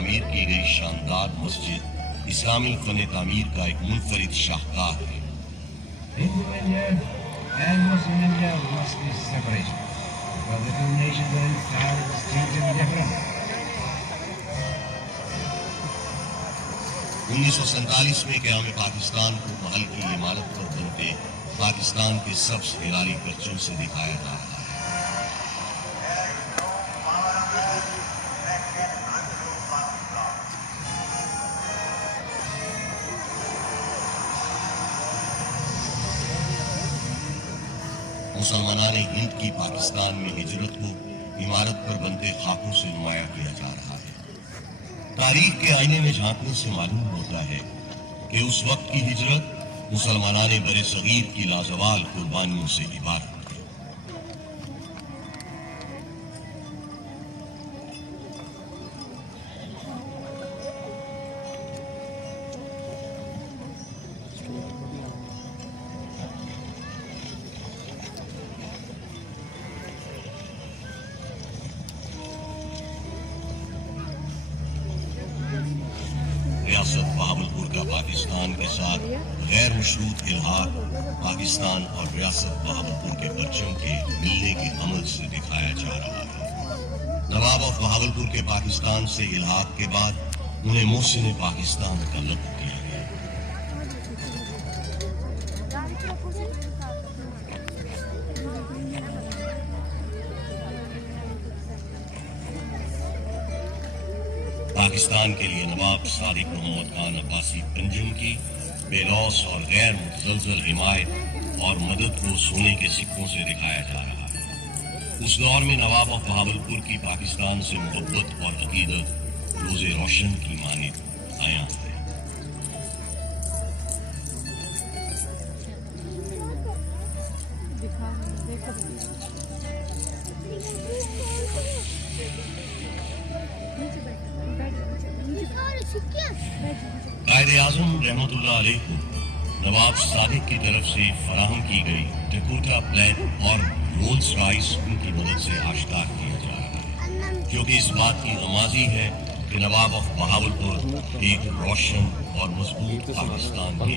تعمیر کی گئی شاندار مسجد اسلامی فن تعمیر کا ایک منفرد شاہکار ہے۔ Hindu India and Muslim India must be separated, because the two nations are entirely distinct and different. 1947 میں قیام پاکستان کو محل کی عمارت پر بنتے پاکستان کے سبز ہلالی پرچم سے دکھایا جا رہا ہے۔ مسلمانان ہند کی پاکستان میں ہجرت کو عمارت پر بنتے خاکوں سے نمایاں کیا جا رہا ہے۔ تاریخ کے آئینے میں جھانکنے سے معلوم ہوتا ہے کہ اس وقت کی ہجرت مسلمانان بر صغیر کی لازوال قربانیوں سے عبارت ہے۔ ریاست بہاولپور کا پاکستان کے ساتھ غیر مشروط الحاق پاکستان اور ریاست بہاولپور کے پرچم کے ملنے کے عمل سے دکھایا جا رہا ہے۔ نواب آف بہاولپور کے پاکستان سے الحاق کے بعد انہیں محسن پاکستان کا لقب دیا گیا۔ پاکستان کے لیے نواب صادق محمد خان عباسی پنجم کی بے لوث اور غیر متزلزل حمایت اور مدد کو سونے کے سکوں سے دکھایا جا رہا ہے۔ اس دور میں نواب آف بہاولپور کی پاکستان سے محبت اور عقیدت روز روشن کی مانند عیاں ہے۔ قائد اعظم رحمۃ اللہ علیہ کو نواب صادق کی طرف سے فراہم کی گئی ڈکوٹا پلین اور رولز رائس ان کی مدد سے آشکار کیا جا رہا ہے، جو کہ اس بات کی نمازی ہے کہ نواب آف بہاولپور ایک روشن اور مضبوط پاکستان کی